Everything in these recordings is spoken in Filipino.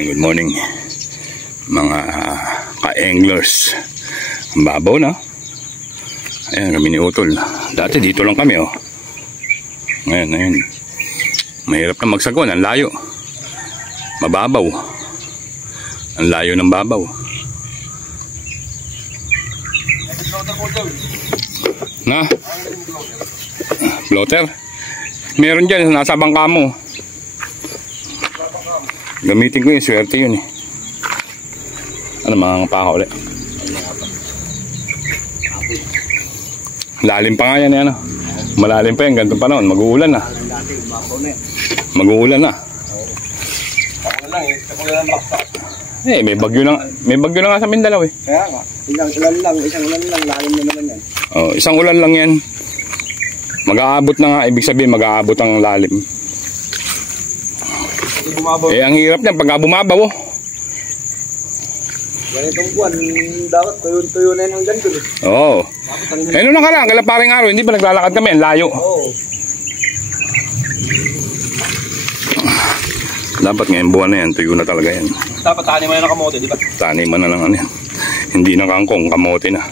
Good morning mga ka-anglers. Ang babaw na. Ayan kami ni Utol. Dati dito lang kami oh. Ngayon. Mahirap na magsagwan. Ang layo. Mababaw. Ang layo ng babaw. Na? Floater? Meron dyan. Nasa bangka mo. Gamitin ko yung swerte yun eh. Ano mga paka ulit? Lalim pa nga yan eh, ano? Malalim pa yan, ganito panahon. Mag-uulan na. Mag-uulan na. Eh, may bagyo na nga sa Mindanao eh. Kaya nga, isang ulan lang, lalim na naman yan. Oh, isang ulan lang yan. Mag-aabot na nga, ibig sabihin mag-aabot ang lalim. Eh, ang hirap niyan pagka bumabaw oh. Ganitong buwan, dapat tuyo na yun hanggang doon eh. Oo. Eh, nung nakaraan, kailang paring araw, hindi pa naglalakad kami, ang layo. Oo. Dapat ngayon buwan na yan, tuyo na talaga yan. Dapat taniman na ng kamote, di ba? Taniman na lang ano yan. Hindi na kangkong, kamote na.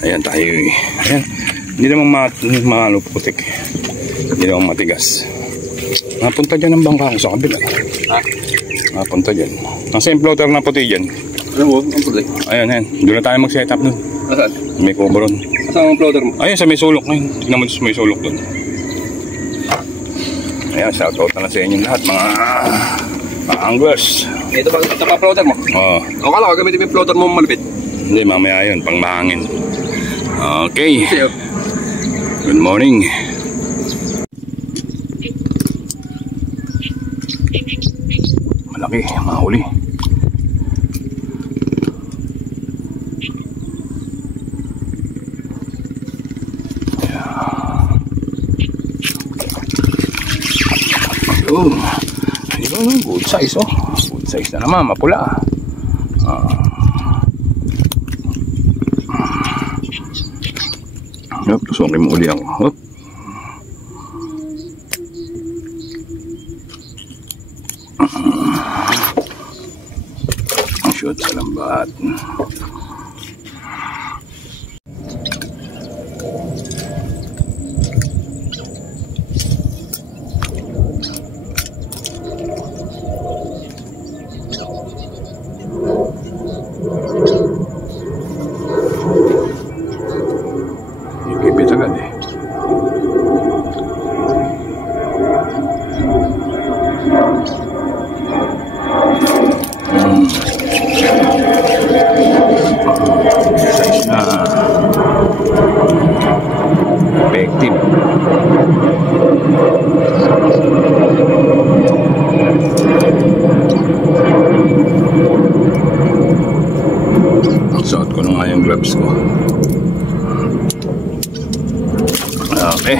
Ayan tayo eh. Ayan. Hindi naman putik. Hindi naman matigas. Napunta dyan ang bangka ko sa kabila. Ha? Napunta dyan. Nasa yung floater na puti dyan. Ano mo? Ang puti? Ayan. Doon na tayo mag-set up doon. Saan? May cover on. Saan ang floater mo? Ayun, sa may sulok ngayon. Tignan mo sa may sulok doon. Ayan, shoutout na sa inyo lahat mga anglers. Ito pa floater mo? Oo. O kala ko gamitin mo yung floater mo malapit. Hindi, mamaya yun, pang mahangin. Okay. Good morning. Malaki, mahuli. Ayun, good size oh. Good size na naman, mapula. Tusukin mo uli ako. Hop. Shoot sa lambat. Ikipit agad eh. Size na effective. Suot ko na nga yung gloves ko. Okay.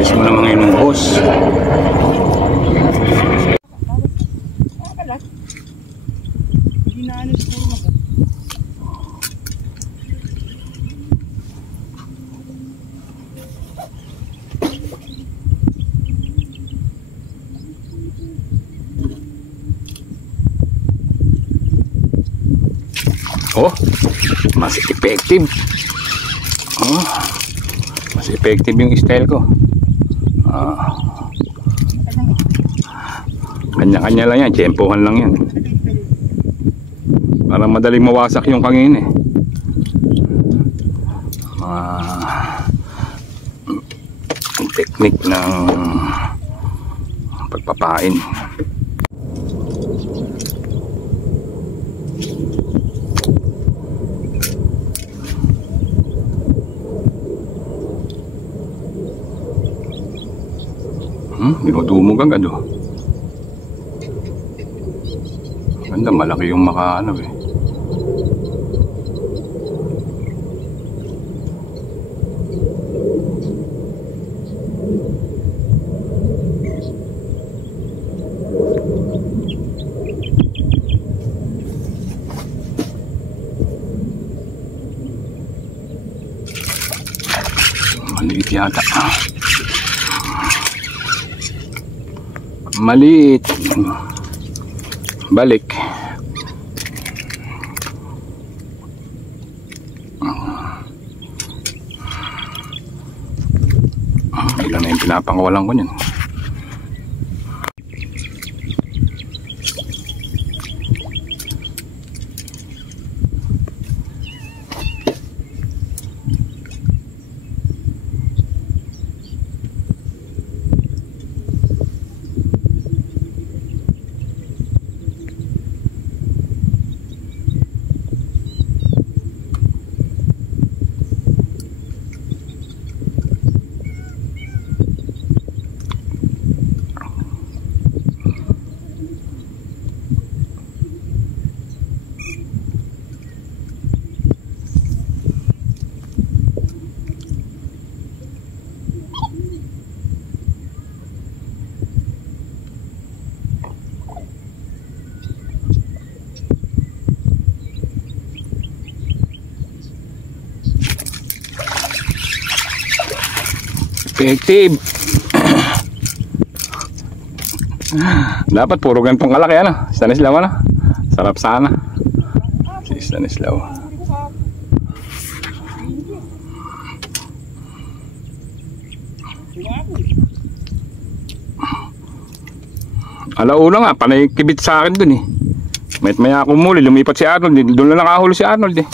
Yes mo naman ngayon ng boss. Oh, mas effective. Oh, mas effective yung style ko. Kanya-kanya lang yan, tsempohan lang yan. Para madaling mawasak yung kangin eh. Technique ng pagpapain. Dinudumog agad oh. Ganda, malaki yung makaano eh. Maliit yata. Maliit. Balik. Ilan na yung pinapangawalan ko niyan. Effective. Dapat puro ganitong kalaki ano. Stanislaw ano. Sarap sana. Si Stanislaw. Alauna nga, panay kibit sa akin dun eh. Mayat maya akong muli, lumipat si Arnold eh. Doon na nakahuli si Arnold eh.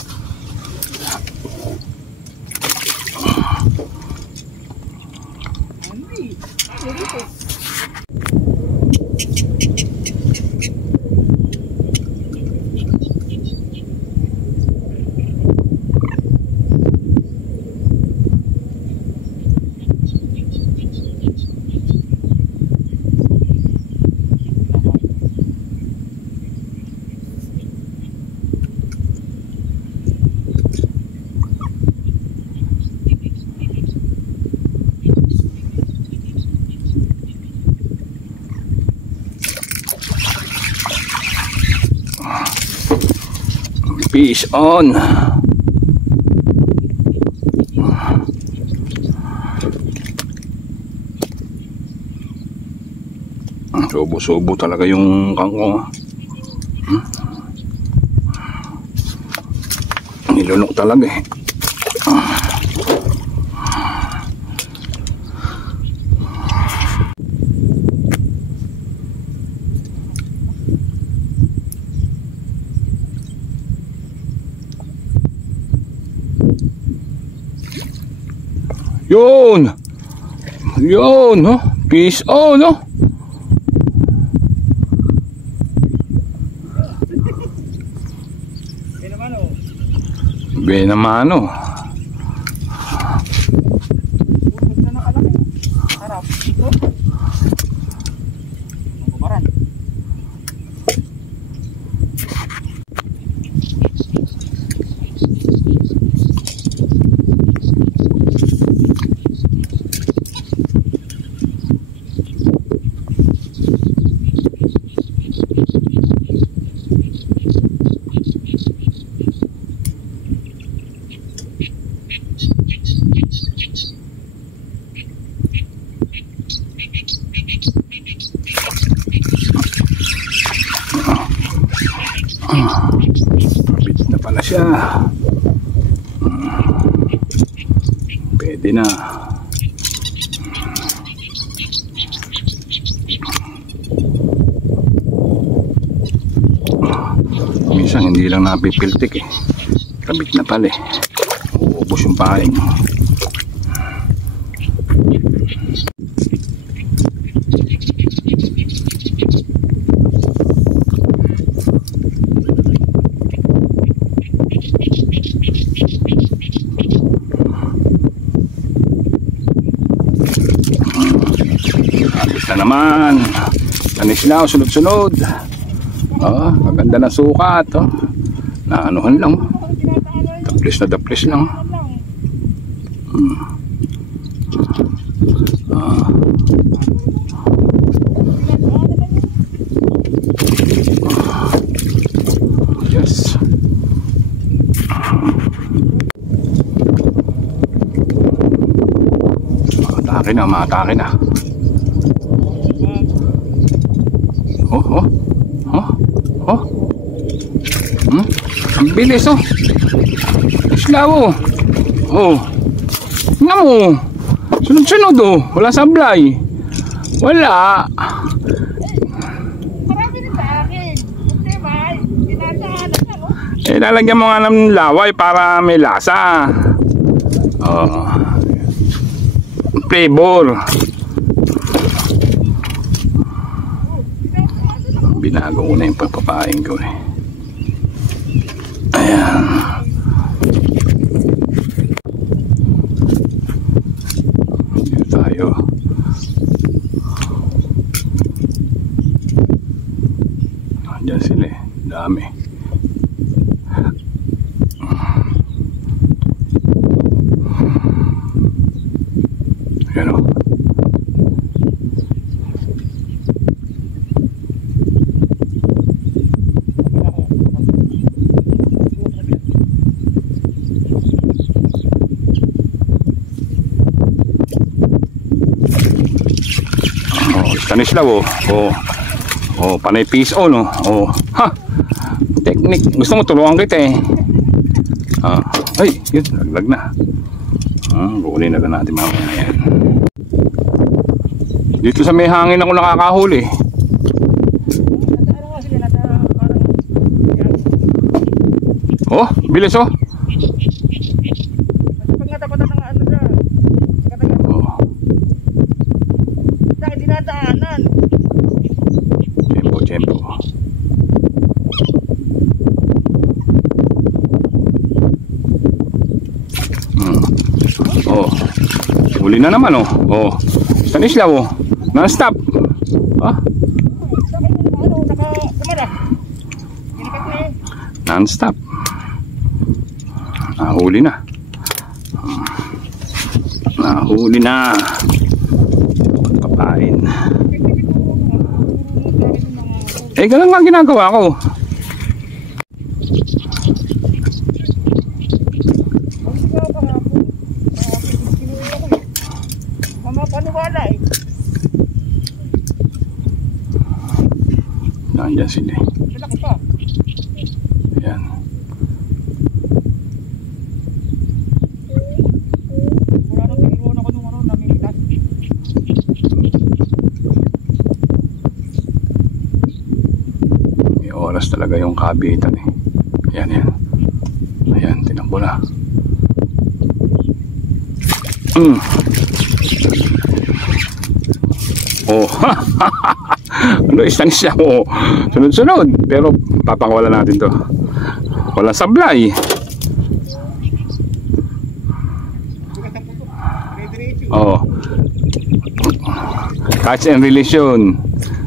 Fish on. Subo-subo talaga yung kangkong. Nilunok talaga eh. Yun! Yun, no? Fish on, no? Benamano. Kapit na pala siya. Pwede na. Minsan hindi lang napipiltik eh. Kapit na pala eh. Uubos yung paing. Na naman Stanislaw, sunod-sunod. Maganda na sukat naanuhan lang, daplis na daplis lang. Umatake na. Oh. Ang bilis oh. Isla oh. Oh. Tingnan mo. Sunod-sunod oh. Wala sablay. Wala. Marami rin sa akin. Hindi ba? Tinataanan ako. Lalagyan mo nga ng laway para may lasa. Oh. Flavor. Binago ko na yung pagpapain ko eh. Ayan. Dito tayo. Andiyan sila eh. Dami. Ayan o. Tanis daw oh. Oh, panay piece on oh. Oh. Ha. Technique. Gusto mo tulungan kita eh. Ay, yun, laglag na. Kukunin na natin mamaya yan. Dito sa may hangin ako nakakahuli. Oh, bilis oh. Dinadaanan. Tempo. Oh. Huli na naman oh. Oh. Tanis lang oh. Non-stop. Non-stop. Nahuli na. Nahuli na. Papain. Ganun nga ginagawa ko. Nandiyan sila. Ayan. May oras talaga yung kabitan eh. Ayan. Ayan, tinakbo na. Oh, ano istanis siya oh. Sunod-sunod. Pero papakawalan natin to. Wala sablay. Oh. Catch and release yun.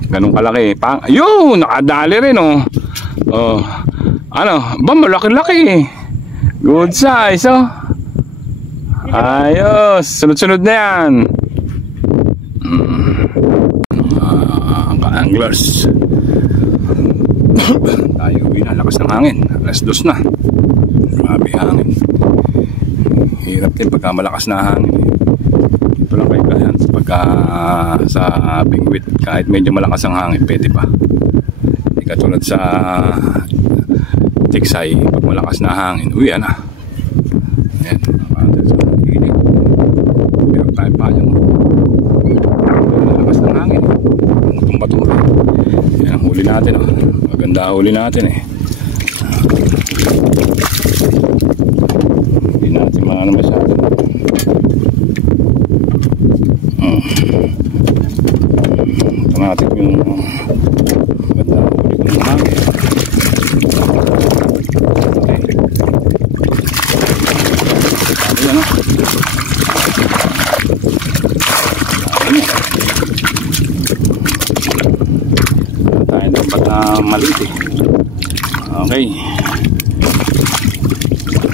Ganun kalaki. Yun, nakadali rin oh. Oh. Ano, ba malaki-laki. Good size oh. Ayos, sunod-sunod na yan. Anglers. Tayo uwi na, lakas ng hangin. Alas 2 na. Grabe hangin. Hirap din pagka malakas na hangin. Ito lang kayo ganyan pagka sa Bingwit, kahit medyo malakas ang hangin, pwede pa. Hindi katulad sa Tiksay, pag malakas na hangin, uwi na. Ayan, meron tayo pa yung malakas ng hangin. Tumba-tumba. Ayan, huli natin oh. Maganda huli natin eh. Hindi natin maano masyado. Ito natin yung maganda huli ko ng hangin. Maliit eh. Okay.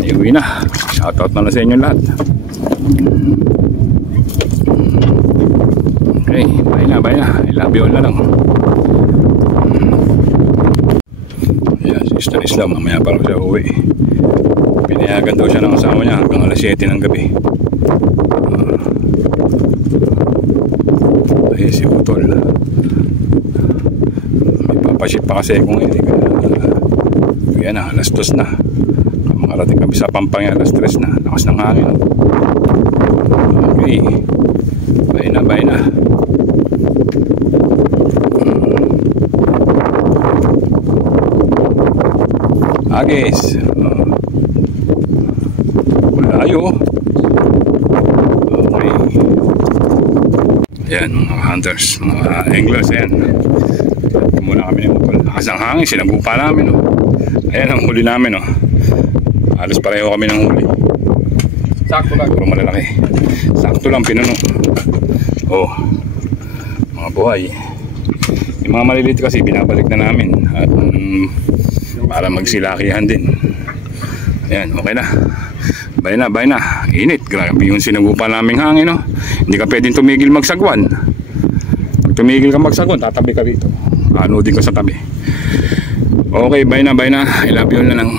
Iuwi na. Shoutout na lang sa inyo lahat. Okay. Bye na. I love you all na lang. Ayan, si Stanislaw. Mamaya pa lang siya uwi. Pinayagan daw siya ng asawa niya hanggang alas 7 ng gabi. utol. May papaship pa kasi kung hindi ka. Yan na, alas 2 na. Makarating kami sa Pampanga, alas 3 na. Lakas ng hangin. Okay. Bye na. Agis. Malayo. Okay. Yan, mga hunters, mga anglers, yan. Muna kami ng utol. Lakas ng hangin, sinagupa namin. Ayan ang huli namin. Halos pareho kami ng huli. Sakto lang. Puro malalaki. Sakto lang pinuno. Oh, mga buhay. Yung mga maliliit kasi binabalik na namin. At para magsilakihan din. Ayan, okay na. Bye na. Init. Grabe yung sinagupa naming hangin. Hindi ka pwedeng tumigil magsagwan. Pag tumigil ka magsagwan, tatabi ka dito. Ano din ka sa tabi. Okay, bye na. I love you na lang.